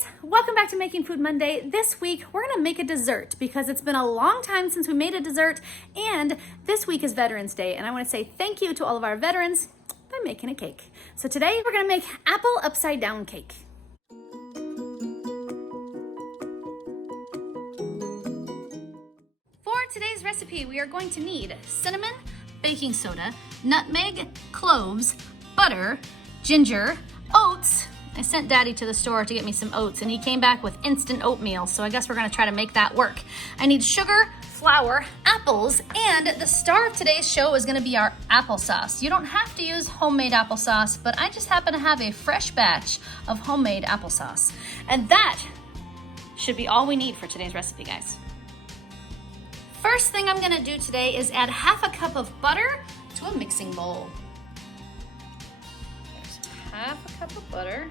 guys, welcome back to Making Food Monday. This week we're gonna make a dessert because it's been a long time since we made a dessert, and this week is Veterans Day, and I want to say thank you to all of our veterans by making a cake. So today we're gonna make apple upside down cake. For today's recipe, we are going to need cinnamon, baking soda, nutmeg, cloves, butter, ginger, oats. I sent Daddy to the store to get me some oats, and he came back with instant oatmeal, so I guess we're gonna try to make that work. I need sugar, flour, apples, and the star of today's show is gonna be our applesauce. You don't have to use homemade applesauce, but I just happen to have a fresh batch of homemade applesauce. And that should be all we need for today's recipe, guys. First thing I'm gonna do today is add half a cup of butter to a mixing bowl. Half a cup of butter.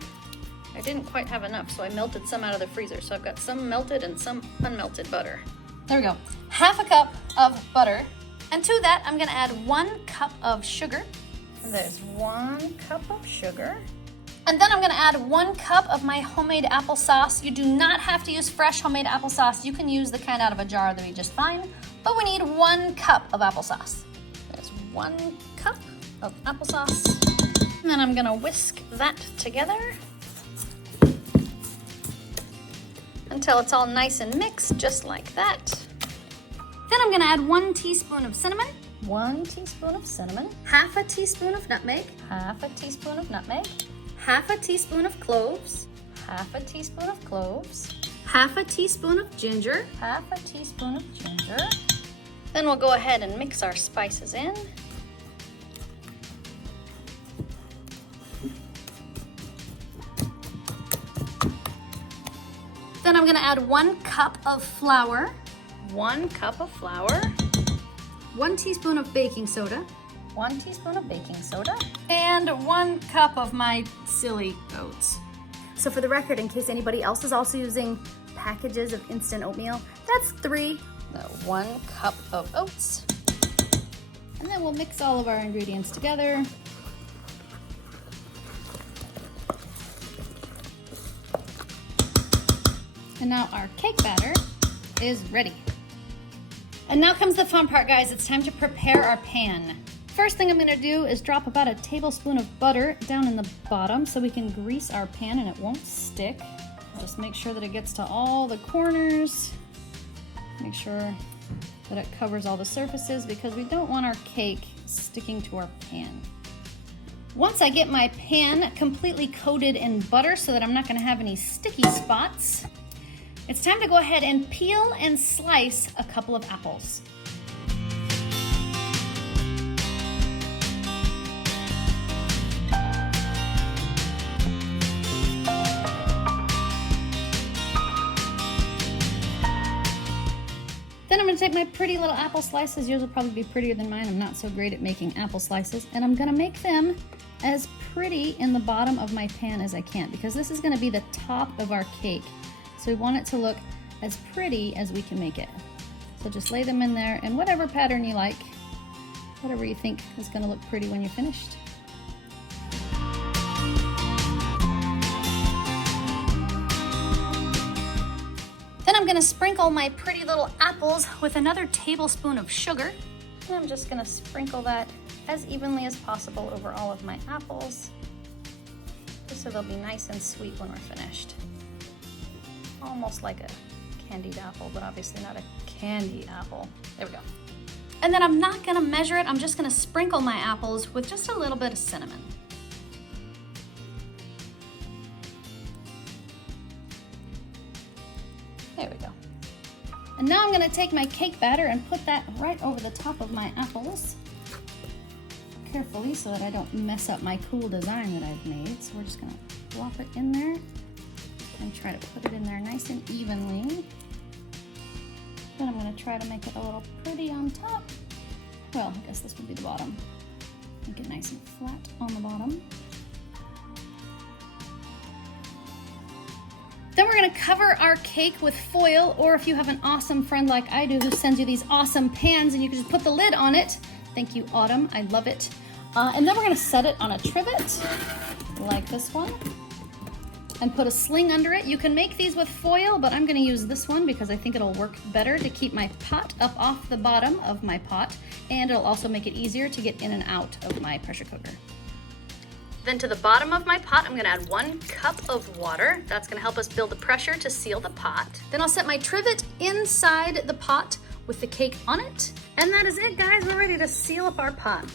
I didn't quite have enough, so I melted some out of the freezer. So I've got some melted and some unmelted butter. There we go. Half a cup of butter. And to that, I'm gonna add 1 cup of sugar. And there's 1 cup of sugar. And then I'm gonna add 1 cup of my homemade applesauce. You do not have to use fresh homemade applesauce. You can use the kind out of a jar, that'll be just fine. But we need 1 cup of applesauce. There's 1 cup of applesauce. And then I'm gonna whisk that together until it's all nice and mixed, just like that. Then I'm gonna add 1 teaspoon of cinnamon. 1 teaspoon of cinnamon. Half a teaspoon of nutmeg. Half a teaspoon of nutmeg. Half a teaspoon of cloves. Half a teaspoon of cloves. Half a teaspoon of ginger. Half a teaspoon of ginger. Then we'll go ahead and mix our spices in. Then I'm gonna add 1 cup of flour. 1 cup of flour. 1 teaspoon of baking soda. 1 teaspoon of baking soda. And 1 cup of my silly oats. So for the record, in case anybody else is also using packages of instant oatmeal, that's 3. 1 cup of oats. And then we'll mix all of our ingredients together. And now our cake batter is ready. And now comes the fun part, guys. It's time to prepare our pan. First thing I'm gonna do is drop about a tablespoon of butter down in the bottom so we can grease our pan and it won't stick. Just make sure that it gets to all the corners. Make sure that it covers all the surfaces because we don't want our cake sticking to our pan. Once I get my pan completely coated in butter so that I'm not gonna have any sticky spots, it's time to go ahead and peel and slice a couple of apples. Then I'm gonna take my pretty little apple slices. Yours will probably be prettier than mine. I'm not so great at making apple slices. And I'm gonna make them as pretty in the bottom of my pan as I can because this is gonna be the top of our cake. So we want it to look as pretty as we can make it. So just lay them in there in whatever pattern you like, whatever you think is gonna look pretty when you're finished. Then I'm gonna sprinkle my pretty little apples with another tablespoon of sugar. And I'm just gonna sprinkle that as evenly as possible over all of my apples, just so they'll be nice and sweet when we're finished. Almost like a candied apple, but obviously not a candy apple. There we go. And then I'm not gonna measure it. I'm just gonna sprinkle my apples with just a little bit of cinnamon. There we go. And now I'm gonna take my cake batter and put that right over the top of my apples. Carefully so that I don't mess up my cool design that I've made. So we're just gonna plop it in there and try to put it in there nice and evenly. Then I'm gonna try to make it a little pretty on top. Well, I guess this would be the bottom. Make it nice and flat on the bottom. Then we're gonna cover our cake with foil, or if you have an awesome friend like I do who sends you these awesome pans and you can just put the lid on it. Thank you, Autumn, I love it. And then we're gonna set it on a trivet, like this one. and put a sling under it. You can make these with foil, but I'm gonna use this one because I think it'll work better to keep my pot up off the bottom of my pot, and it'll also make it easier to get in and out of my pressure cooker. Then to the bottom of my pot, I'm gonna add 1 cup of water. That's gonna help us build the pressure to seal the pot. Then I'll set my trivet inside the pot with the cake on it. And that is it, guys. We're ready to seal up our pot.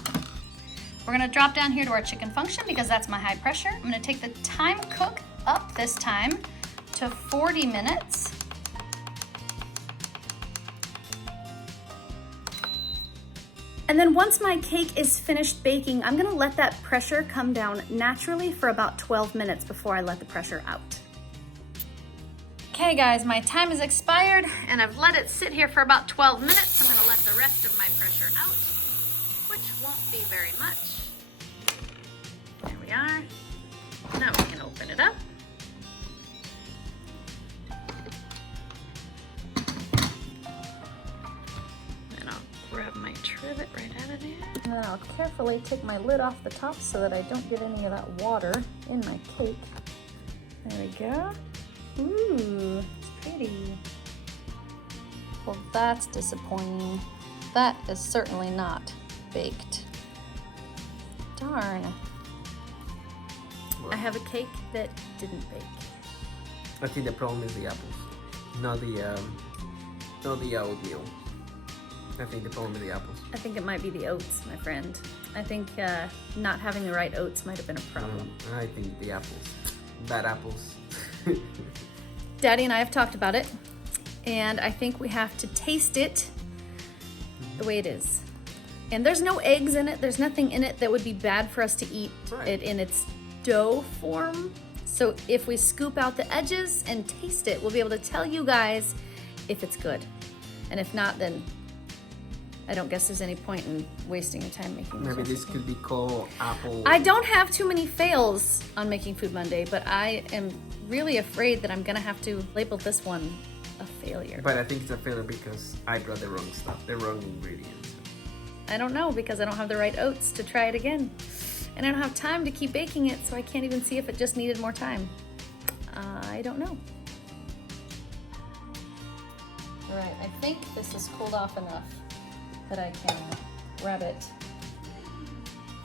We're gonna drop down here to our chicken function because that's my high pressure. I'm gonna take the time cook up this time to 40 minutes. And then once my cake is finished baking, I'm gonna let that pressure come down naturally for about 12 minutes before I let the pressure out. Okay guys, my time has expired and I've let it sit here for about 12 minutes. I'm gonna let the rest of my pressure out, which won't be very much. There we are. Now we can open it up. Grab my trivet right out of there. And then I'll carefully take my lid off the top so that I don't get any of that water in my cake. There we go. Ooh, it's pretty. Well, that's disappointing. That is certainly not baked. Darn. I have a cake that didn't bake. I think the problem is the apples, not the oatmeal. I think the problem is the apples. I think it might be the oats, my friend. I think not having the right oats might have been a problem. I think the apples. Bad apples. Daddy and I have talked about it, and I think we have to taste it the way it is. And there's no eggs in it. There's nothing in it that would be bad for us to eat it in its dough form. So if we scoop out the edges and taste it, we'll be able to tell you guys if it's good. And if not, then I don't guess there's any point in wasting your time making this. Maybe this could be called apple. I don't have too many fails on Making Food Monday, but I am really afraid that I'm gonna have to label this one a failure. But I think it's a failure because I brought the wrong stuff, the wrong ingredients. I don't know because I don't have the right oats to try it again. And I don't have time to keep baking it, so I can't even see if it just needed more time. I don't know. All right, I think this is cooled off enough that I can grab it,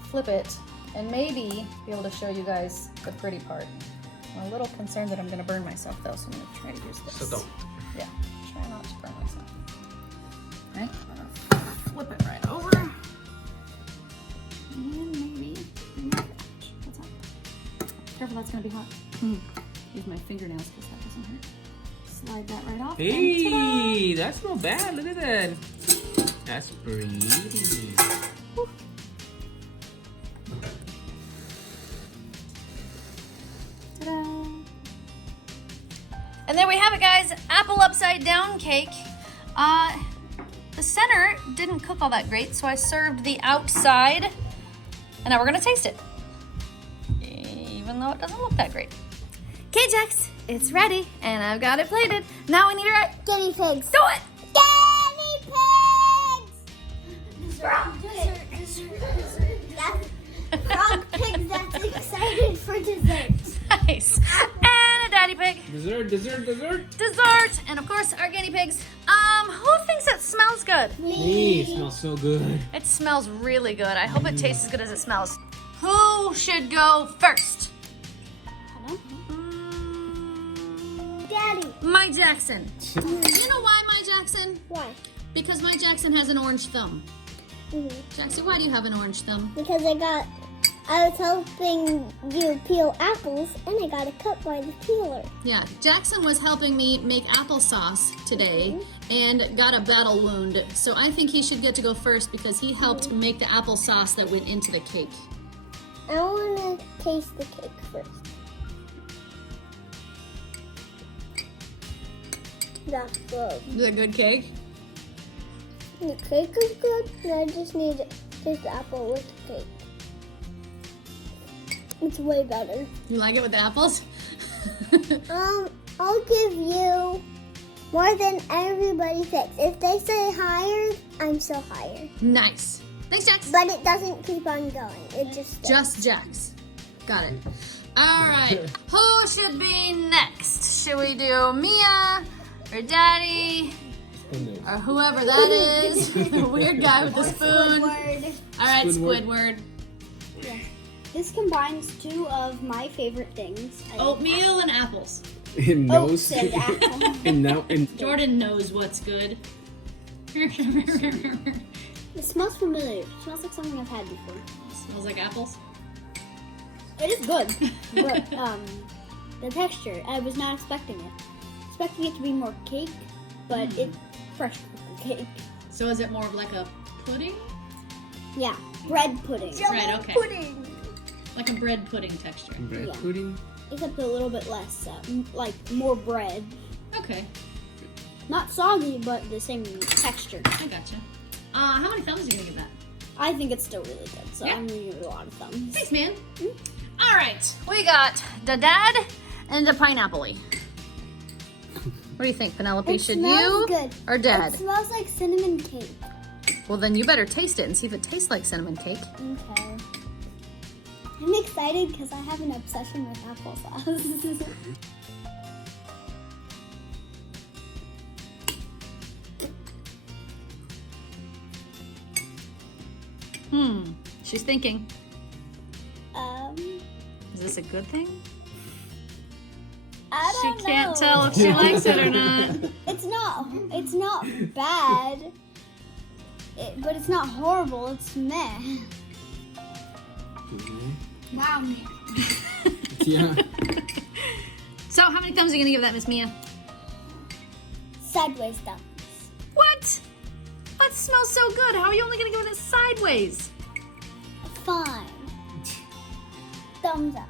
flip it, and maybe be able to show you guys the pretty part. I'm a little concerned that I'm gonna burn myself though, so I'm gonna try to use this. So don't. Yeah, try not to burn myself. Okay, I'm gonna flip it right over. And maybe, what's that? Careful, that's gonna be hot. Use my fingernails because that doesn't hurt. Slide that right off. Hey, that's not bad, look at that. That's pretty. Woo. Ta-da. And there we have it, guys. Apple upside down cake. The center didn't cook all that great, so I served the outside. And now we're gonna taste it. Even though it doesn't look that great. Okay, Jax, it's ready, and I've got it plated. Now we need our guinea pigs. Do it! Frog pig that's excited for dessert. Nice. And a daddy pig. Dessert. Dessert. And of course, our guinea pigs. Who thinks it smells good? Me, it smells so good. It smells really good. I hope it tastes as good as it smells. Who should go first? Daddy. My Jackson. You know why, my Jackson? Why? Because my Jackson has an orange thumb. Jackson, why do you have an orange thumb? Because I was helping you peel apples, and I got a cut by the peeler. Yeah, Jackson was helping me make applesauce today and got a battle wound. So I think he should get to go first because he helped make the applesauce that went into the cake. I want to taste the cake first. That's good. Is it a good cake? The cake is good, and I just need to taste the apple with the cake. It's way better. You like it with the apples? I'll give you more than everybody thinks. If they say higher, I'm so higher. Nice. Thanks, Jax. But it doesn't keep on going. It just stays. Just Jax. Got it. All right, who should be next? Should we do Mia or Daddy or whoever that is? The weird guy with the spoon. Squidward. All right, Squidward. Squidward. Yeah. This combines two of my favorite things. Oatmeal and apples. It knows. Oats and apple. And now, and Jordan knows what's good. It smells familiar. It smells like something I've had before. Smells like apples. It is good, but the texture, I was not expecting it. Expecting it to be more cake, but it's fresh cake. So is it more of like a pudding? Yeah, bread pudding. Right, okay. Pudding. Like a bread pudding texture. bread Yeah. pudding. Except a little bit less, like more bread. Okay, Not soggy, but the same texture. I gotcha. How many thumbs are you gonna give that? I think it's still really good, so Yeah. I'm gonna give it a lot of thumbs. Thanks, man. All right, we got the dad and the pineapple-y. What do you think, Penelope? It Should smells you good. or dad? It smells like cinnamon cake. Well, then you better taste it and see if it tastes like cinnamon cake. Okay. I'm excited because I have an obsession with applesauce. She's thinking, is this a good thing? I She don't know. can't tell if she likes it or not. It's not bad. But it's not horrible. It's meh. Wow. Yeah. So, how many thumbs are you gonna give that, Miss Mia? Sideways thumbs. What? That smells so good. How are you only gonna give it sideways? Fine. Thumbs up.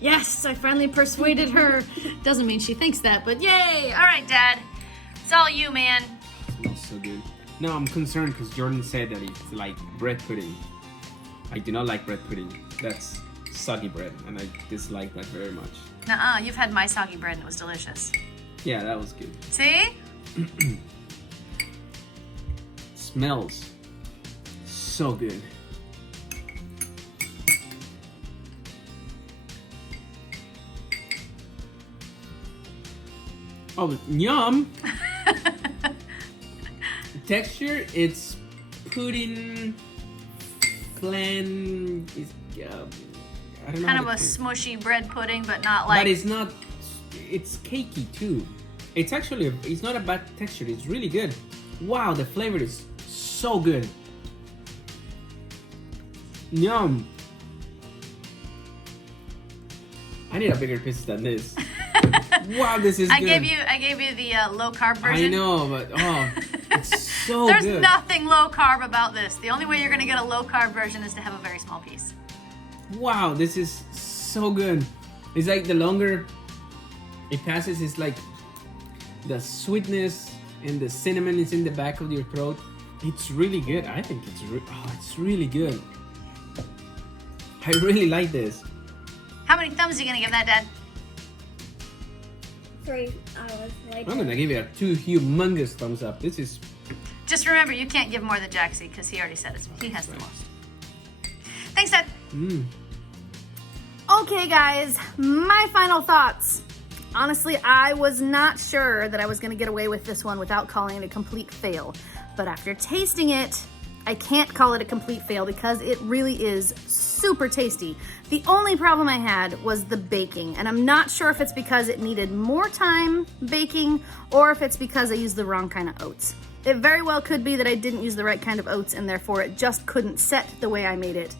Yes, I finally persuaded her. Doesn't mean she thinks that, but yay! All right, Dad. It's all you, man. Smells so good. No, I'm concerned because Jordan said that it's like bread pudding. I do not like bread pudding. That's soggy bread, and I dislike that very much. Nuh-uh, you've had my soggy bread and it was delicious. Yeah, that was good. See? Smells so good. Oh, yum! Texture, it's pudding, flan, is I don't know. Kind how of a to- smushy bread pudding, but not like... But it's not. It's cakey too. It's actually. It's not a bad texture. It's really good. Wow, the flavor is so good. Yum. I need a bigger piece than this. Wow, this is I good. gave you the low carb version. I know, but oh, it's so There's good. nothing low carb about this. The only way you're gonna get a low carb version is to have a very small piece. Wow, this is so good. It's like the longer it passes, it's like the sweetness and the cinnamon is in the back of your throat. It's really good. I think it's really good. I really like this. How many thumbs are you gonna give that, Dad? 3 out of I'm gonna give it a 2 humongous thumbs up. This is Just remember, you can't give more than Jaxie because he already said it. He has the most. Thanks, Dad. Okay, guys, my final thoughts. Honestly, I was not sure that I was gonna get away with this one without calling it a complete fail. But after tasting it, I can't call it a complete fail because it really is super tasty. The only problem I had was the baking, and I'm not sure if it's because it needed more time baking or if it's because I used the wrong kind of oats. It very well could be that I didn't use the right kind of oats and therefore it just couldn't set the way I made it.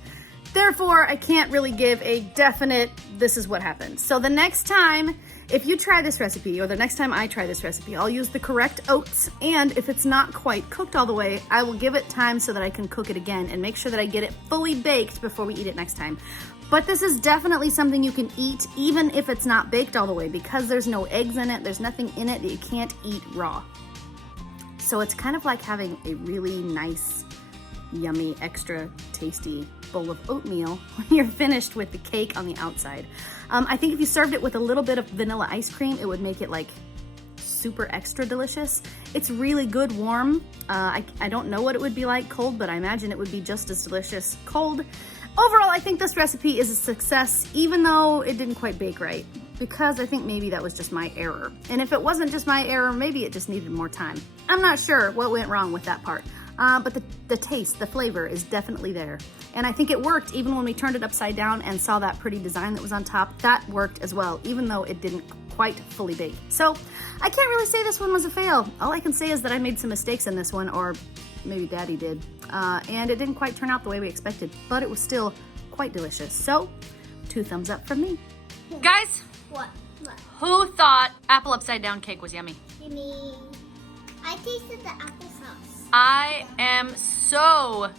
Therefore, I can't really give a definite, this is what happened. So the next time, if you try this recipe, or the next time I try this recipe, I'll use the correct oats, and if it's not quite cooked all the way, I will give it time so that I can cook it again and make sure that I get it fully baked before we eat it next time. But this is definitely something you can eat even if it's not baked all the way because there's no eggs in it, there's nothing in it that you can't eat raw. So it's kind of like having a really nice, yummy, extra tasty bowl of oatmeal when you're finished with the cake on the outside. I think if you served it with a little bit of vanilla ice cream, it would make it like super extra delicious. It's really good warm. I don't know what it would be like cold, but I imagine it would be just as delicious cold. Overall, I think this recipe is a success, even though it didn't quite bake right, because I think maybe that was just my error. And if it wasn't just my error, maybe it just needed more time. I'm not sure what went wrong with that part, but the taste, the flavor is definitely there. And I think it worked even when we turned it upside down and saw that pretty design that was on top. That worked as well, even though it didn't quite fully bake. So I can't really say this one was a fail. All I can say is that I made some mistakes in this one, or maybe Daddy did, and it didn't quite turn out the way we expected, but it was still quite delicious. So 2 thumbs up from me. Guys, What? who thought apple upside down cake was yummy? Me. I tasted the applesauce. I am so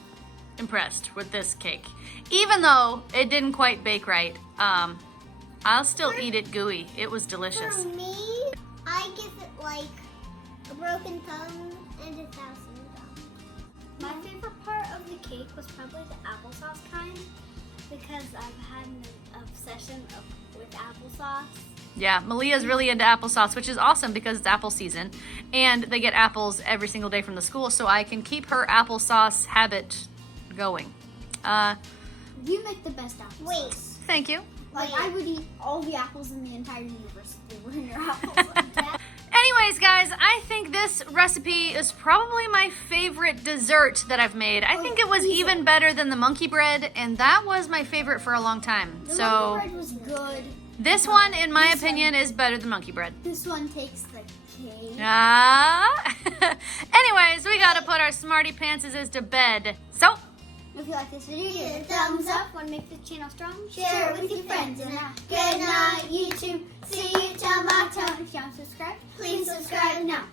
impressed with this cake. Even though it didn't quite bake right, I'll still eat it gooey. It was delicious. For me, I give it like a broken thumb and 1,000 thumbs. My favorite part of the cake was probably the applesauce kind, because I've had an obsession with applesauce. Yeah, Malia's really into applesauce, which is awesome because it's apple season. And they get apples every single day from the school, so I can keep her applesauce habit going. You make the best apples. Wait. Thank you. Like, I would eat all the apples in the entire universe if they were in your apples. Anyways, guys, I think this recipe is probably my favorite dessert that I've made. I think it was even better than the monkey bread, and that was my favorite for a long time. The So monkey bread was good. this one, in my opinion, is better than monkey bread. This one takes the cake. Anyways, we gotta put our Smartypantses to bed. So, If you like this video, give it a thumbs up. Want to make the channel strong? Share it with your friends. And good night, YouTube. See you tomorrow. If you haven't subscribed, please subscribe now.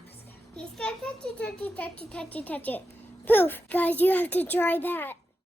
Please touch it. Poof. Guys, you have to try that.